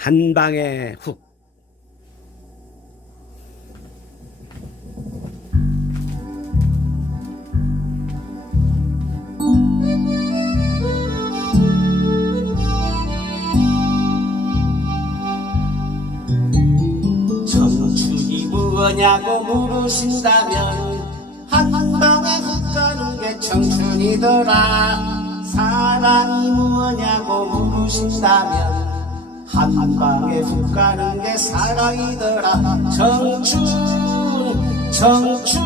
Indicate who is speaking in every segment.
Speaker 1: 한 방에 훅.
Speaker 2: 무엇냐고 물으신다면 한 방에 훅 가는 게 청춘이더라 사랑이 무엇냐고 물으신다면 한 방에 훅 가는 게 사랑이더라. 청춘 청춘.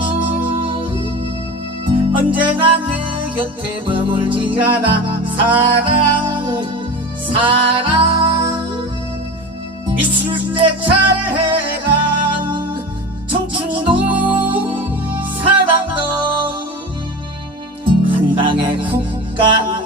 Speaker 2: 언제나 내 곁에 머물지 않아. 사랑 사랑. 있을 때 잘해란 청춘도 사랑도. 한 방에 훅 간다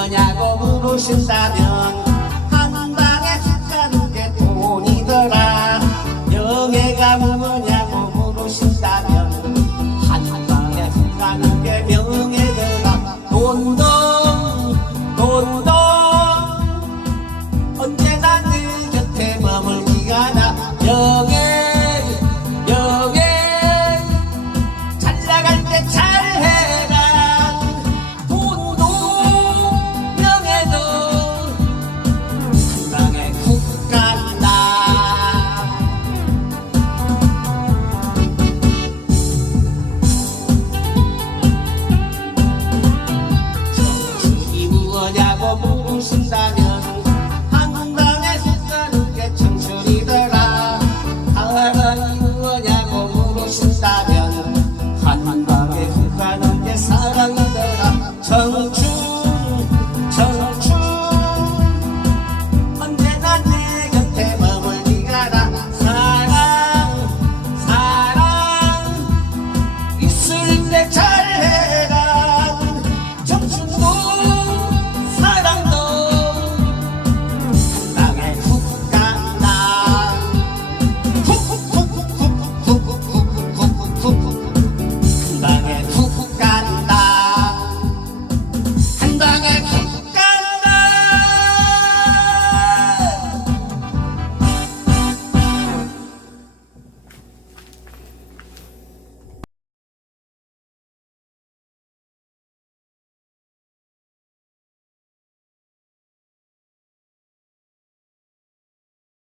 Speaker 2: 무엇냐고 물으신다면 웃음다면 한밤에 속사는 게 청춘이더라. 가을은 이유냐고 물으신다면